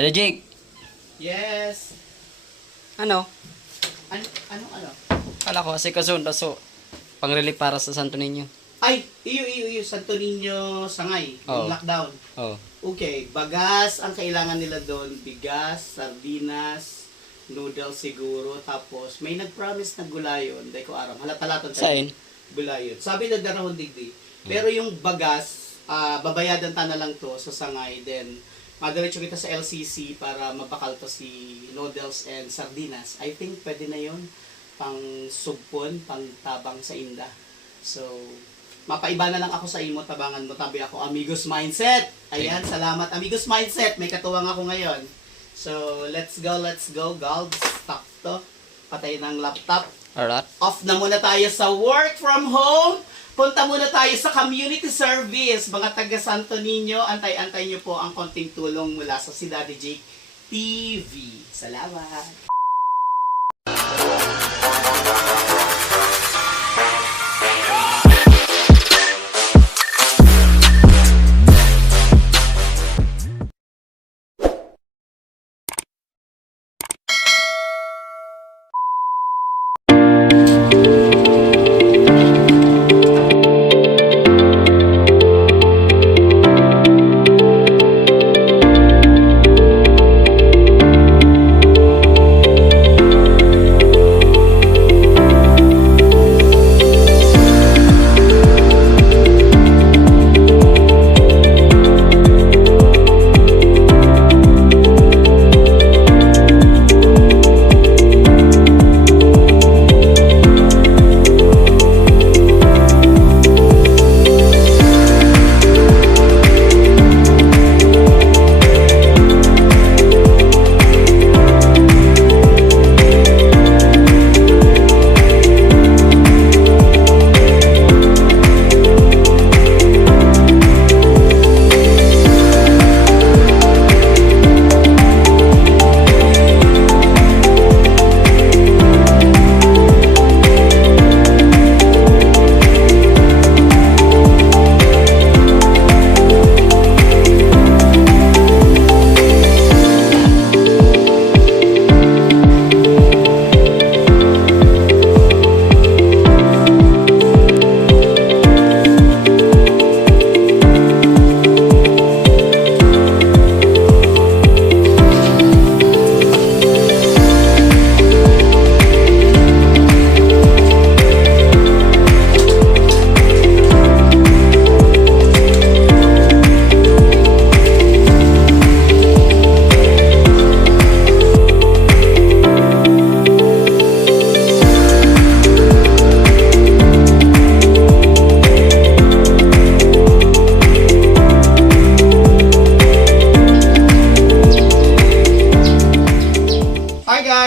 Daddy Jake, Yes. ano? Ano? Kala ko kasi kasun, so pang-relief para sa Santo Niño. Ay, iyo, Santo Niño Sangay, Oo. yung lockdown. Oh. Okay, bagas ang kailangan nila doon, bigas, sardinas, noodles siguro, tapos may nag-promise na gulayon, dahil ko aram, halat-halatan Sain? gulayon. Sabi na darahon digdi. Pero yung bagas, babayadan ta na lang to sa Sangay, then madiretso kita sa LCC para mabakal to si noodles and sardinas. I think pwede na yun, pang sugpon, pang tabang sa inda. So, mapaiba na lang ako sa imo, tabangan mo, tabi ako, Amigos Mindset. Ayan, salamat, Amigos Mindset. May katuwang ako ngayon. So, let's go, Gald. Stop to. Patay ng laptop. Alright. Off na muna tayo sa work from home. Punta muna tayo sa community service. Mga taga Santo Niño, antay-antay nyo po ang konting tulong mula sa si Daddy Jake TV. Salamat.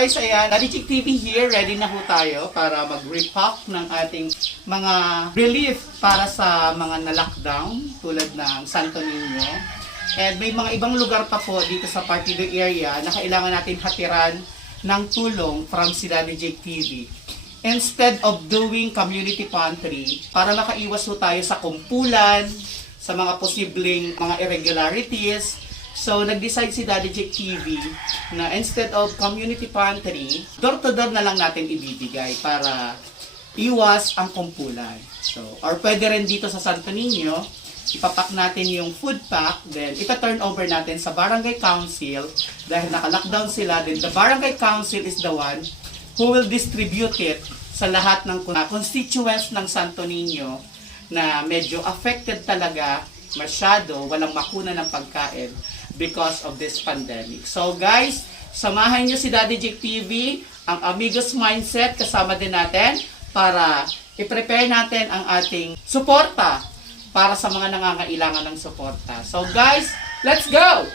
Guys, ayan, Daddy Jake TV here. Ready na ho tayo para mag-repack ng ating mga relief para sa mga na-lockdown tulad ng Santo Niño. And may mga ibang lugar pa po dito sa partido area na kailangan natin hatiran ng tulong from si Daddy Jake TV. Instead of doing community pantry, para makaiwas ho tayo sa kumpulan, sa mga posibleng mga irregularities, so, nag-decide si Daddy Jake TV na instead of community pantry, door-to-door na lang natin ibibigay para iwas ang kumpulan. So, or pwede rin dito sa Santo Niño, ipapak natin yung food pack, then ipa-turn over natin sa Barangay Council dahil naka-lockdown sila, then the Barangay Council is the one who will distribute it sa lahat ng constituents ng Santo Niño na medyo affected talaga masyado, walang makuna ng pagkain because of this pandemic. So guys, samahan nyo si Daddy Jake TV, ang Amigos Mindset, kasama din natin para i-prepare natin ang ating suporta para sa mga nangangailangan ng suporta. So guys, let's go!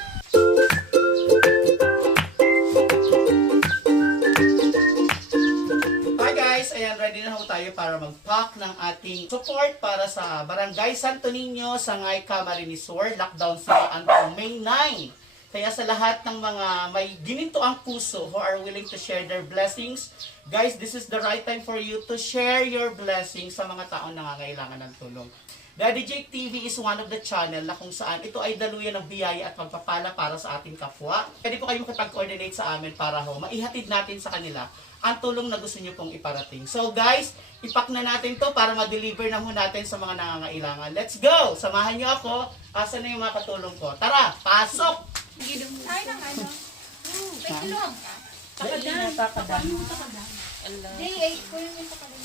Hi guys, ayan, ready na ho tayo para mag-pack ng ating support para sa Barangay Santo Niño, Sangay, Camarines Sur. Lockdown sila until May 9. Kaya sa lahat ng mga may gininto ang puso who are willing to share their blessings, guys, this is the right time for you to share your blessings sa mga taong nangangailangan ng tulong. Daddy Jake TV is one of the channel na kung saan ito ay daluyan ng biyaya at pagpapala para sa ating kapwa. Pwede po kayo makipag-coordinate sa amin para maihatid natin sa kanila ang tulong na gusto nyo pong iparating. So guys, ipak na natin to para ma-deliver na natin sa mga nangangailangan. Let's go! Samahan nyo ako. Asan na yung mga katulong ko? Tara, pasok! Ay, nang ano. May tulog ka. Dali, takadan. Day 8 ko yung takadan.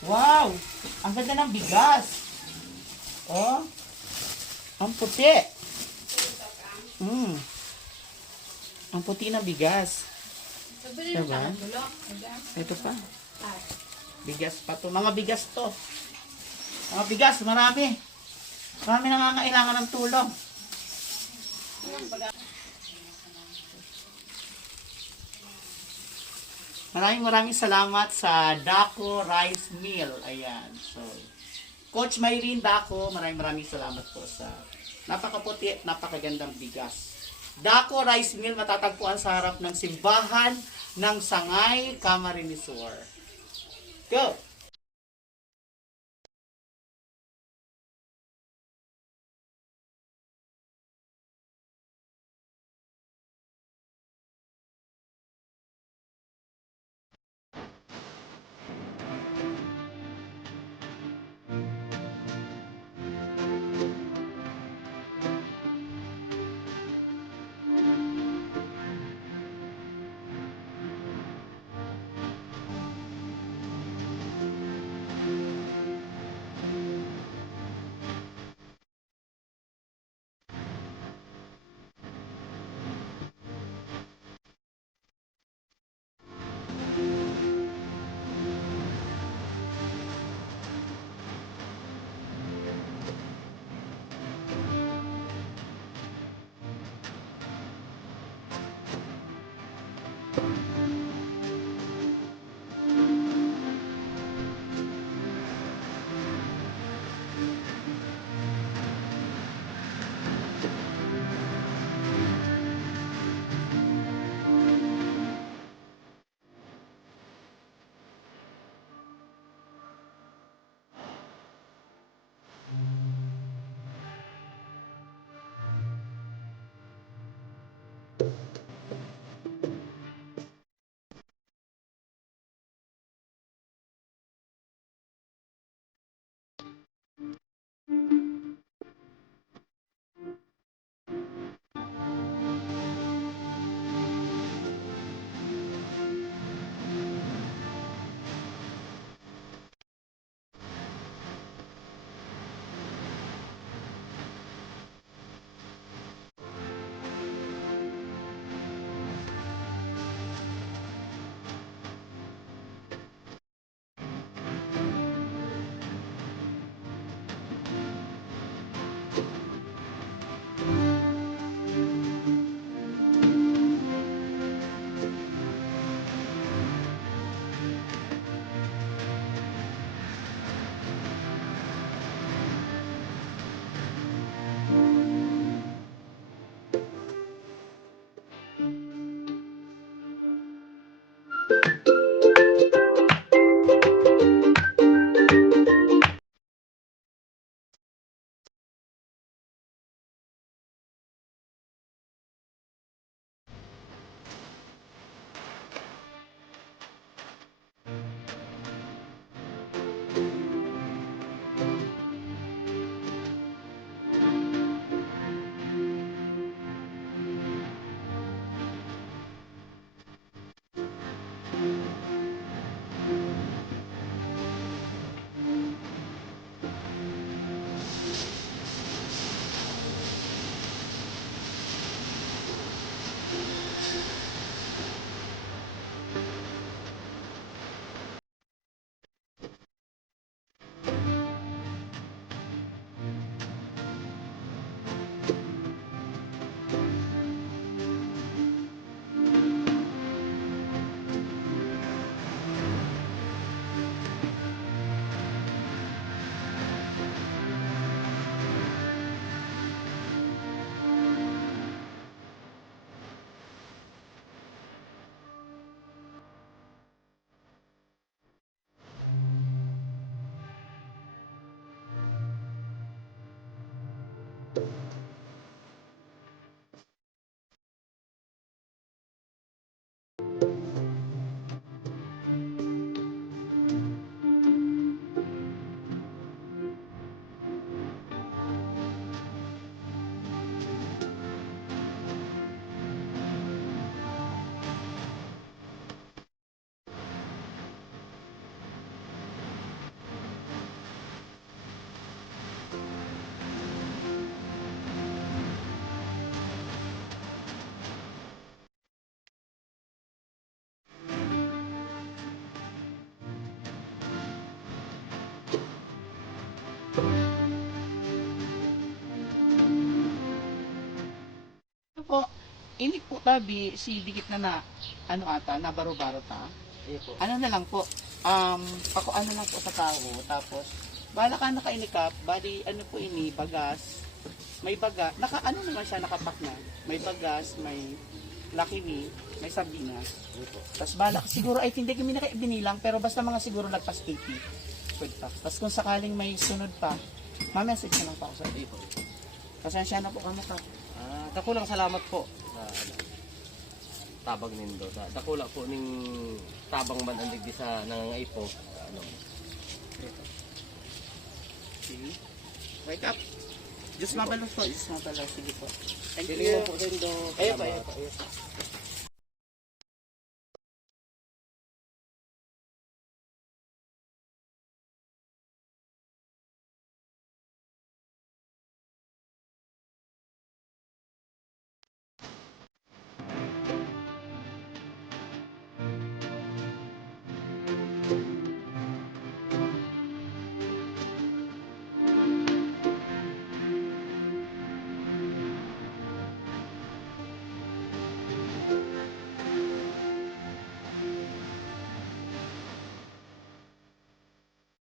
Wow! Ang ganda ng bigas. Oh. Ang puti. Ang puti ng bigas. Diba? Ito pa. Bigas pa to. Mga bigas to. Mga bigas, marami. Marami nangangailangan ng tulong. Maraming salamat sa Daco Rice Mill. Ayan. So, Coach Maylene Daco, maraming salamat po sa napakaputi at napakagandang bigas. Daco Rice Mill matatagpuan sa harap ng simbahan ng Sangay, Camarines Sur. Go! Ini po tabi, si dikit ano ata, na baro-baro ta. Ayun po. Ano na lang po, ako ano lang po sa tao, tapos, bala ka nakainikap, bali, ano po ini, bagas, may baga, ano naman siya, nakapak na, may bagas, may Lucky Me, may sardinas. Tapos bala, siguro, I think, hindi kami binilang, pero basta mga siguro lagpas 80 food packs. Tapos kung sakaling may sunod pa, ma-message na lang po ako sa iyo. Pasensya na po kamo ka. Dakulang salamat po sa tabang nindo. Dakula po ning tabang man ang digdi sa nangangay po. Sige. Wake up. Diyos mabalos po. Diyos mabalos. Sige po. Thank Piling you. mo po nindo. Ayun po, ayun po. Ayun po.